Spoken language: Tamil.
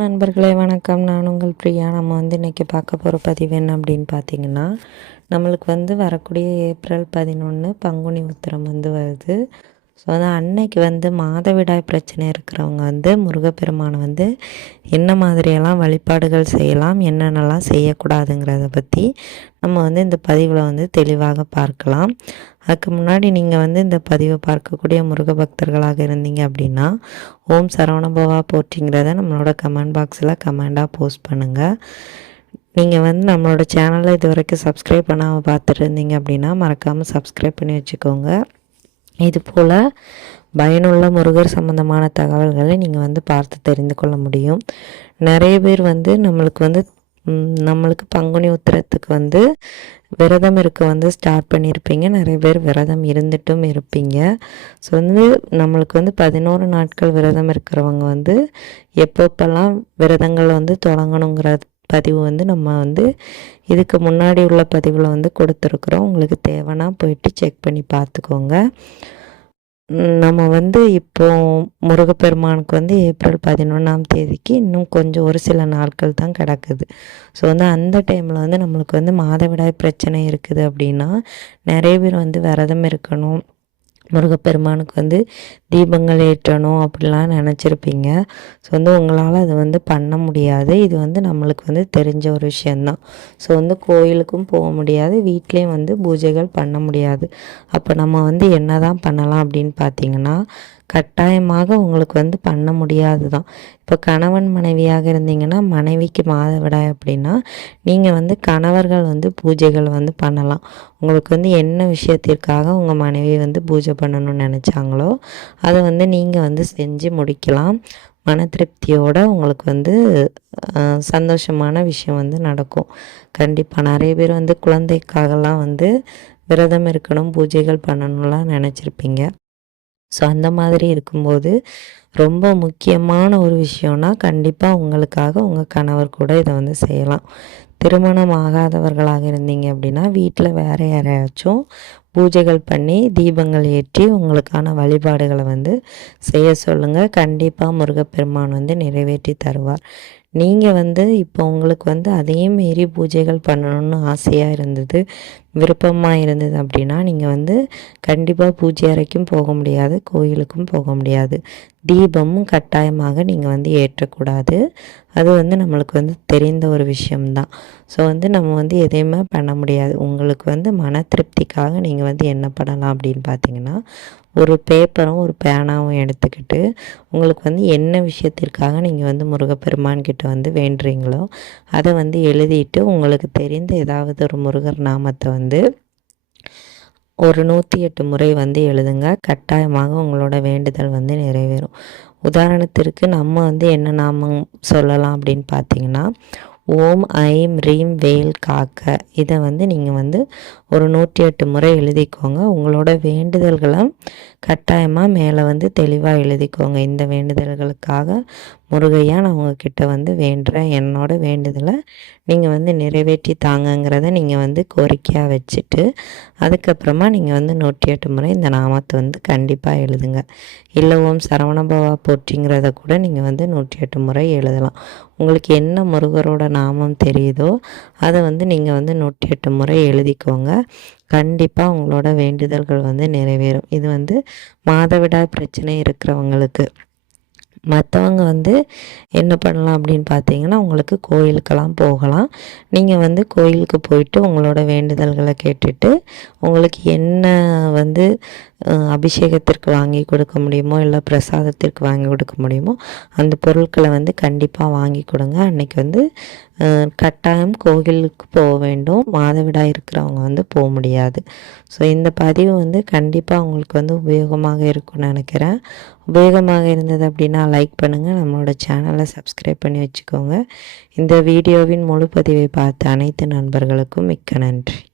நண்பர்களே வணக்கம். நான் உங்கள் பிரியா. நம்ம இன்றைக்கி பார்க்க போகிற பதிவு என்ன அப்படின்னு பார்த்தீங்கன்னா, நம்மளுக்கு வரக்கூடிய ஏப்ரல் 11 பங்குனி உத்திரம் வருது. ஸோ அன்னைக்கு மாதவிடாய் பிரச்சனை இருக்கிறவங்க முருகப்பெருமானை என்ன மாதிரியெல்லாம் வழிபாடுகள் செய்யலாம், என்னென்னலாம் செய்யக்கூடாதுங்கிறத பற்றி நம்ம இந்த பதிவில் தெளிவாக பார்க்கலாம். அதுக்கு முன்னாடி நீங்கள் இந்த பதிவை பார்க்கக்கூடிய முருக பக்தர்களாக இருந்தீங்க அப்படின்னா, ஓம் சரவணபவா போற்றிங்கிறத நம்மளோட கமெண்ட் பாக்ஸில் கமெண்டாக போஸ்ட் பண்ணுங்கள். நீங்கள் நம்மளோட சேனலை இது வரைக்கும் சப்ஸ்கிரைப் பண்ணாமல் பார்த்துட்டு இருந்தீங்க அப்படின்னா மறக்காமல் சப்ஸ்கிரைப் பண்ணி வச்சுக்கோங்க. இது போல் பயனுள்ள முருகர் சம்பந்தமான தகவல்களை நீங்கள் பார்த்து தெரிந்து கொள்ள முடியும். நிறைய பேர் நம்மளுக்கு பங்குனி உத்திரத்துக்கு விரதம் இருக்க ஸ்டார்ட் பண்ணியிருப்பீங்க. நிறைய பேர் விரதம் இருந்துட்டும் இருப்பீங்க. ஸோ நம்மளுக்கு 11 நாட்கள் விரதம் இருக்கிறவங்க எப்பப்பெல்லாம் விரதங்கள் தொடங்கணுங்கிற பதிவு நம்ம இதுக்கு முன்னாடி உள்ள பதிவில் கொடுத்துருக்குறோம். உங்களுக்கு தேவைன்னா போயிட்டு செக் பண்ணி பார்த்துக்கோங்க. நம்ம இப்போ முருகப்பெருமானுக்கு ஏப்ரல் 11ஆம் தேதிக்கு இன்னும் கொஞ்சம் ஒரு சில நாட்கள் தான் கிடக்குது. ஸோ அந்த டைமில் நம்மளுக்கு மாதவிடாய் பிரச்சனை இருக்குது அப்படின்னா நிறைய பேர் விரதம் இருக்கணும், முருகப்பெருமானுக்கு தீபங்கள் ஏற்றணும் அப்படிலாம் நினச்சிருப்பீங்க. ஸோ உங்களால் அது பண்ண முடியாது. இது நம்மளுக்கு தெரிஞ்ச ஒரு விஷயந்தான். ஸோ கோயிலுக்கும் போக முடியாது, வீட்லேயும் பூஜைகள் பண்ண முடியாது. அப்போ நம்ம என்ன தான் பண்ணலாம் அப்படின்னு பார்த்தீங்கன்னா, கட்டாயமாக உங்களுக்கு பண்ண முடியாது தான். இப்போ கணவன் மனைவியாக இருந்தீங்கன்னா மனைவிக்கு மாதவிடாய் அப்படின்னா நீங்கள் கணவர்கள் பூஜைகள் பண்ணலாம். உங்களுக்கு என்ன விஷயத்திற்காக உங்கள் மனைவி பூஜை பண்ணணும்னு நினச்சாங்களோ அதை நீங்கள் செஞ்சு முடிக்கலாம். மன திருப்தியோடு உங்களுக்கு சந்தோஷமான விஷயம் நடக்கும். கண்டிப்பாக நிறைய பேர் குழந்தைக்காகலாம் விரதம் இருக்கணும், பூஜைகள் பண்ணணும்லாம் நினச்சிருப்பீங்க. ஸோ அந்த மாதிரி இருக்கும்போது ரொம்ப முக்கியமான ஒரு விஷயம்னா கண்டிப்பாக உங்களுக்காக உங்கள் கணவர் கூட இதை செய்யலாம். திருமணம் ஆகாதவர்களாக இருந்தீங்க அப்படின்னா வீட்டில் வேறு யாரையாச்சும் பூஜைகள் பண்ணி தீபங்கள் ஏற்றி உங்களுக்கான வழிபாடுகளை செய்ய சொல்லுங்கள். கண்டிப்பாக முருகப்பெருமான் நிறைவேற்றி தருவார். நீங்கள் இப்போ உங்களுக்கு அதையும் மீறி பூஜைகள் பண்ணணும்னு ஆசையாக இருந்தது, விருப்பமாக இருந்தது அப்படின்னா நீங்கள் கண்டிப்பாக பூஜை அறைக்கும் போக முடியாது, கோயிலுக்கும் போக முடியாது. தீபமும் கட்டாயமாக நீங்கள் ஏற்றக்கூடாது. அது நம்மளுக்கு தெரிந்த ஒரு விஷயம்தான். ஸோ நம்ம எதையுமே பண்ண முடியாது. உங்களுக்கு மன திருப்திக்காக நீங்கள் என்ன பண்ணலாம் அப்படின்னு பார்த்தீங்கன்னா, ஒரு பேப்பரும் ஒரு பேனாவும் எடுத்துக்கிட்டு உங்களுக்கு என்ன விஷயத்திற்காக நீங்கள் முருகப்பெருமான் கிட்ட வேண்டுறீங்களோ அதை எழுதிட்டு உங்களுக்கு தெரிந்த ஏதாவது ஒரு முருகர் நாமத்தை ஒரு 108 முறை எழுதுங்க. கட்டாயமாக உங்களோட வேண்டுதல் நிறைவேறும். உதாரணத்திற்கு நம்ம என்ன நாமம் சொல்லலாம் அப்படின்னு பார்த்தீங்கன்னா, ஓம் ஐம் ரீம் வேல் காக்க. இதை நீங்கள் ஒரு 108 முறை எழுதிக்கோங்க. உங்களோட வேண்டுதல்களை கட்டாயமாக மேலே தெளிவாக எழுதிக்கோங்க. இந்த வேண்டுதல்களுக்காக முருகையா நான் உங்ககிட்ட வேண்டுறேன், என்னோட வேண்டுதலை நீங்கள் நிறைவேற்றி தாங்கங்கிறத நீங்கள் கோரிக்கையாக வச்சுட்டு அதுக்கப்புறமா நீங்கள் 108 முறை இந்த நாமத்தை கண்டிப்பாக எழுதுங்க. இல்லை ஓம் சரவணபவா போற்றிங்கிறத கூட நீங்கள் 108 முறை எழுதலாம். உங்களுக்கு என்ன முருகரோட நாமம் தெரியுதோ அதை நீங்கள் 108 முறை எழுதிக்கோங்க. கண்டிப்பாக உங்களோட வேண்டுதல்கள் நிறைவேறும். இது மாதவிடாய் பிரச்சனை இருக்கிறவங்களுக்கு. மற்றவங்க என்ன பண்ணலாம் அப்படின்னு பார்த்தீங்கன்னா, உங்களுக்கு கோயிலுக்கெல்லாம் போகலாம். நீங்கள் கோயிலுக்கு போயிட்டு உங்களோட வேண்டுதல்களை கேட்டுட்டு உங்களுக்கு என்ன அபிஷேகத்திற்கு வாங்கி கொடுக்க முடியுமோ இல்லை பிரசாதத்திற்கு வாங்கி கொடுக்க முடியுமோ அந்த பொருட்களை கண்டிப்பாக வாங்கி கொடுங்க. அன்றைக்கி கட்டாயம் கோவிலுக்கு போக வேண்டும். மாதவிடாய் இருக்கிறவங்க போக முடியாது. ஸோ இந்த பதிவு கண்டிப்பாக உங்களுக்கு உபயோகமாக இருக்கும்னு நினைக்கிறேன். உபயோகமாக இருந்தது அப்படின்னா லைக் பண்ணுங்கள், நம்மளோட சேனலை சப்ஸ்கிரைப் பண்ணி வச்சுக்கோங்க. இந்த வீடியோவின் முழு பதிவை பார்த்த அனைத்து நண்பர்களுக்கும் மிக்க நன்றி.